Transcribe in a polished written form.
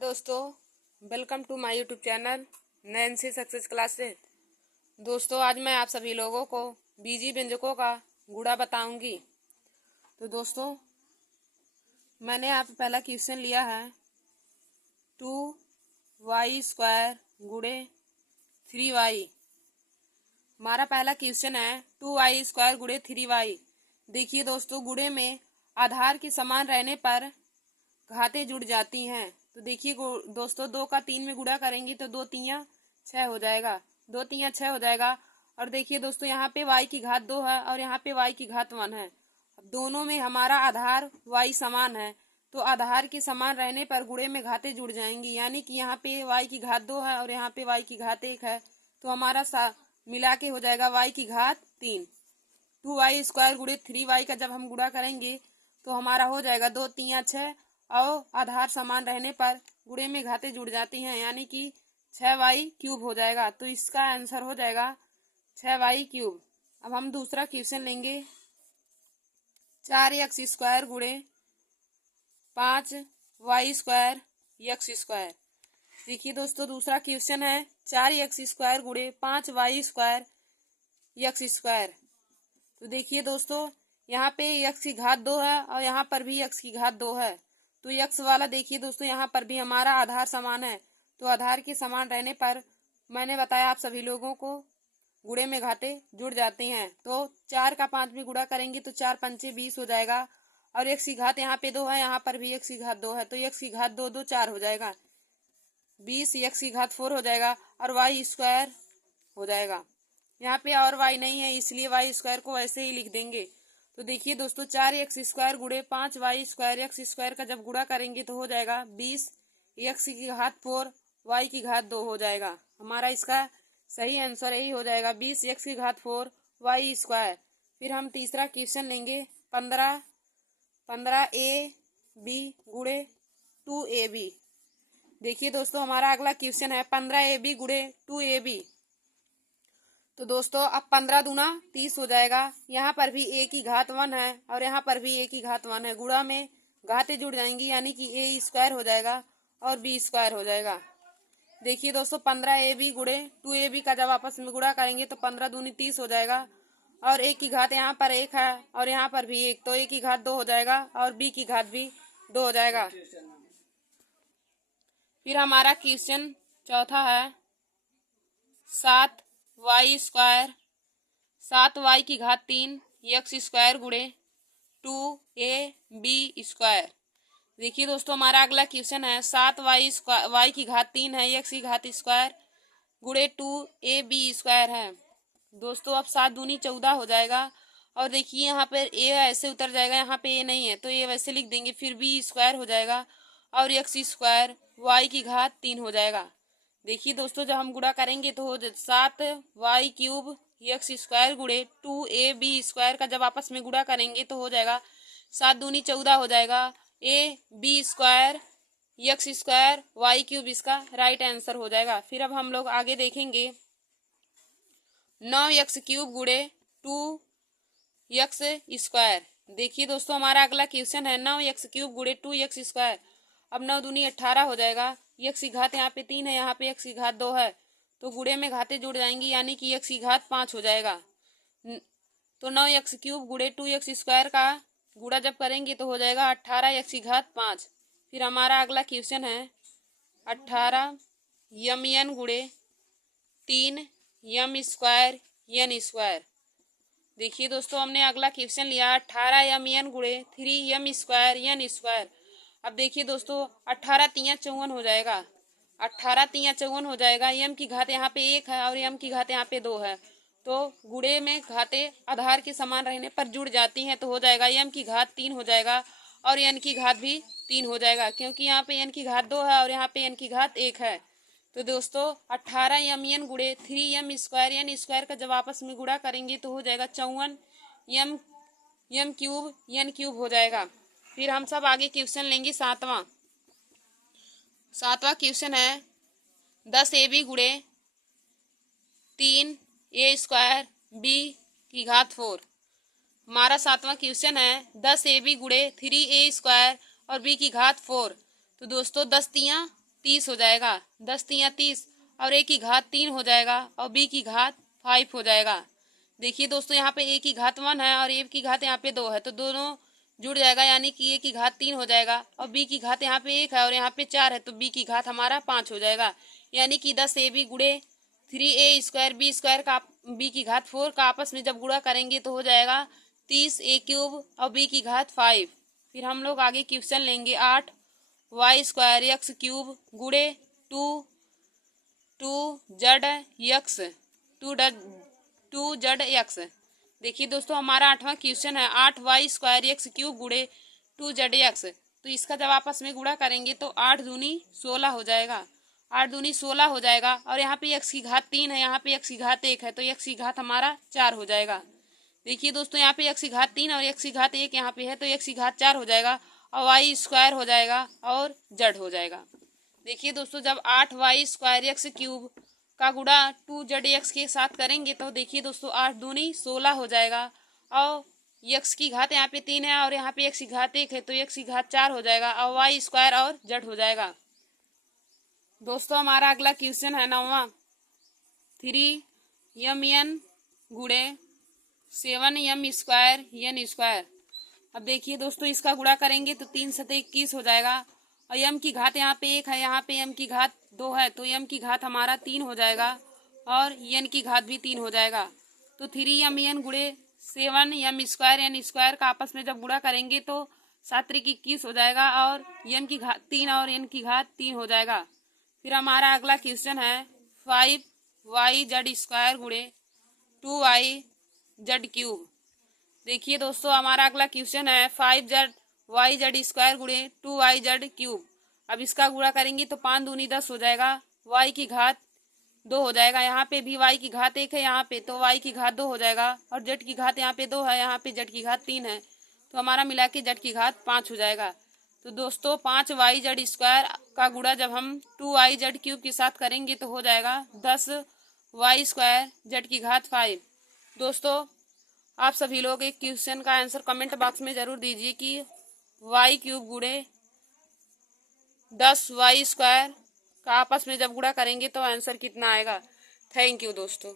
दोस्तों, welcome to my YouTube channel Nancy success classes. दोस्तों, आज मैं आप सभी लोगों को बीजी व्यंजकों का गुणा बताऊंगी। तो दोस्तों, मैंने आप पहला क्वेश्चन लिया है 2y² गुणे 3y। हमारा पहला क्वेश्चन है 2y² गुणे 3y। देखिए दोस्तों, गुणे में आधार के समान रहने पर घातें जुड़ जाती हैं। तो देखिए दोस्तों, 2 का 3 में गुणा करेंगे तो 2 तियां 6 हो जाएगा, 2 तियां 6 हो जाएगा। और देखिए दोस्तों, यहाँ पे y की घात 2 है और यहाँ पे y की घात 1 है। दोनों में हमारा आधार y समान है, तो आधार के समान रहने पर गुणे में घातें जुड़ जाएंगी। यानी कि यहाँ पे y की घात 2 है और यहाँ पे y की घात 1 है, तो हमारा मिला के हो जाएगा y की घात 3। 2y² गुणे 3y का जब हम गुणा करेंगे तो हमारा हो जाएगा 2 तियां 6 और आधार समान रहने पर गुणे में घातें जुड़ जाती हैं, यानी कि 6y³ हो जाएगा। तो इसका आंसर हो जाएगा 6y³। अब हम दूसरा क्वेश्चन लेंगे 4x² गुणे 5y² x²। देखिए दोस्तों, दूसरा क्वेश्चन है 4x² गुणे 5y² x²। तो देखिए दोस्तों, यहाँ पे x की घात 2 है और यहाँ पर भी x की घात 2 है। तो x वाला देखिए दोस्तों, यहाँ पर भी हमारा आधार समान है, तो आधार के समान रहने पर मैंने बताया आप सभी लोगों को गुणे में घातें जुड़ जाती हैं। तो 4 का 5 में गुणा करेंगे तो 4 पंचे 20 हो जाएगा। और x की घात यहाँ पे 2 है, यहाँ पर भी x की घात 2 है, तो x की घात 2 2 4 हो जाएगा, 20 x की घात 4 हो जाएगा और y² हो जाएगा। यहाँ पे और y नहीं है, इसलिए y² को ऐसे ही लिख देंगे। तो देखिए दोस्तों, 4x² गुणे 5y² x² का जब गुणा करेंगे तो हो जाएगा 20 x की घात 4 y की घात 2 हो जाएगा। हमारा इसका सही आंसर यही हो जाएगा, 20 x की घात 4 y²। फिर हम तीसरा क्वेश्चन लेंगे 15ab गुणे 2ab। देखिए दोस्तों, हमारा अगला क्वेश्चन है 15ab गुणे 2ab। तो दोस्तों, अब 15 दूना 30 हो जाएगा। यहाँ पर भी a की घात 1 है और यहाँ पर भी a की घात 1 है। गुणा में घातें जुड़ जाएंगी, यानी कि a² हो जाएगा और b² हो जाएगा। देखिए दोस्तों, 15ab गुणे 2ab का जब आपस में गुणा करेंगे तो 15 दूनी 30 हो जाएगा और a की घात यहाँ पर 1 है और यहाँ पर भी 1, तो a की घात 2 हो जाएगा और b की घात भी 2 हो जाएगा। फिर हमारा क्वेश्चन चौथा है 7y² 7y की घात 3 x² गुणे 2ab²। देखिए दोस्तों, हमारा अगला क्वेश्चन है 7y की घात 3 है, x की घात स्क्वायर गुणे 2ab² है। दोस्तों, अब 7 दूनी 14 हो जाएगा और देखिए यहाँ पर a ऐसे उतर जाएगा, यहाँ पे a नहीं है तो a वैसे लिख देंगे, फिर b² हो जाएगा और x² y की घात 3 हो जाएगा। देखिए दोस्तों, जब हम गुणा करेंगे तो 7y³ x² गुणे 2ab² का जब आपस में गुणा करेंगे तो हो जाएगा 7 दूनी 14 हो जाएगा, ab² x² y³ इसका राइट आंसर हो जाएगा। फिर अब हम लोग आगे देखेंगे 9x³ गुणे 2x²। देखिए दोस्तों, हमारा अगला क्वेश्चन है 9x³ गुणे 2x²। अब 9 दूनी 18 हो जाएगा, x की घात यहाँ पे 3 है, यहाँ पे x की घात 2 है, तो गुणे में घातें जुड़ जाएंगी, यानी कि x की घात 5 हो जाएगा। तो 9x³ गुणे 2x² का गुणा जब करेंगे तो हो जाएगा 18 x की घात 5। फिर हमारा अगला क्वेश्चन है 18 mn गुणे 3m² n²। देखिए दोस्तों, हमने अगला क्वेश्चन लिया 18 mn गुणे 3m² n²। अब देखिए दोस्तों, 18 तियां 54 हो जाएगा, 18 तियां 54 हो जाएगा। m की घात यहाँ पे 1 है और m की घात यहाँ पे 2 है, तो गुणे में घातें आधार के समान रहने पर जुड़ जाती हैं, तो हो जाएगा m की घात 3 हो जाएगा और n की घात भी 3 हो जाएगा, क्योंकि यहाँ पे n की घात 2 है और यहाँ पे n की घात 1 है। तो दोस्तों, 18 mn गुणे 3m² n² का जब आपस में गुणा करेंगे तो हो जाएगा 54 m³ हो जाएगा। फिर हम सब आगे क्वेश्चन लेंगे सातवां क्वेश्चन है 10ab गुणे 3a² b की घात 4। हमारा सातवां क्वेश्चन है 10ab गुणे 3a² और b की घात 4। तो दोस्तों, 10 तियां 30 हो जाएगा, 10 तिया 30 और a की घात 3 हो जाएगा और b की घात 5 हो जाएगा। देखिए दोस्तों यहाँ पे a की घात 1 है और a की घात यहाँ पे 2 है, तो दोनों जुड़ जाएगा, यानी कि a की घात 3 हो जाएगा और b की घात यहाँ पे 1 है और यहाँ पे 4 है, तो b की घात हमारा 5 हो जाएगा। यानी कि 10ab गुड़े 3a स्क्वायर b स्क्वायर का b की घात 4 का आपस में जब गुणा करेंगे तो हो जाएगा 30a क्यूब और b की घात 5। फिर हम लोग आगे क्वेश्चन लेंगे 8 वाई स्क्वायर एक्स क्यूब गुड़े 2 जेड एक्स। देखिए दोस्तों हमारा 8वां क्वेश्चन है 8 वाई स्क्वायर एक्स क्यूब गुड़े 2 जेड एक्स। तो इसका जब आपस में गुणा करेंगे तो 8 दूनी 16 हो जाएगा, 8 दूनी 16 हो जाएगा और यहाँ पे x की घात 3 है, यहाँ पे x की घात 1 है, तो x की घात हमारा 4 हो जाएगा। देखिए दोस्तों यहाँ पे x की घात 3 और x की घात 1 यहाँ पे है, तो x की घात 4 हो जाएगा और वाई स्क्वायर हो जाएगा और जेड हो जाएगा। देखिए दोस्तों जब 8 वाई स्क्वायर एक्स क्यूब का गुणा 2 जेड एक्स के साथ करेंगे तो देखिए दोस्तों 8 दूनी 16 हो जाएगा और x की घात यहाँ पे 3 है और यहाँ पे x की घात 1 है, तो x की घात 4 हो जाएगा और वाई स्क्वायर और जेड हो जाएगा। दोस्तों हमारा अगला क्वेश्चन है 9वां 3m गुड़े 7m स्क्वायर n स्क्वायर। अब देखिए दोस्तों इसका गुणा करेंगे तो 3 सते 21 हो जाएगा और m की घात यहाँ पे 1 है, यहाँ पे m की घात 2 है, तो m की घात हमारा 3 हो जाएगा और n की घात भी 3 हो जाएगा। तो 3m गुड़े 7m स्क्वायर n स्क्वायर का आपस में जब गुणा करेंगे तो 7 त्रिक 21 हो जाएगा और m की घात 3 और n की घात 3 हो जाएगा। फिर हमारा अगला क्वेश्चन है 5y जेड स्क्वायर गुड़े 2y जेड क्यूब। देखिए दोस्तों हमारा अगला क्वेश्चन है 5y स्क्वायर गुड़े 2y क्यूब। अब इसका गुणा करेंगे तो 5 दूनी 10 हो जाएगा, y की घात 2 हो जाएगा, यहाँ पे भी y की घात 1 है यहाँ पे, तो y की घात 2 हो जाएगा और z की घात यहाँ पे 2 है, यहाँ पे z की घात 3 है, तो हमारा मिला के z की घात 5 हो जाएगा। तो दोस्तों 5y स्क्वायर का गुणा जब हम 2y क्यूब के साथ करेंगे तो हो जाएगा 10y स्क्वायर z की घात 5। दोस्तों आप सभी लोग एक क्वेश्चन का आंसर कमेंट बॉक्स में जरूर दीजिए कि y क्यूब गुणे 10y स्क्वायर का आपस में जब गुणा करेंगे तो आंसर कितना आएगा। थैंक यू दोस्तों।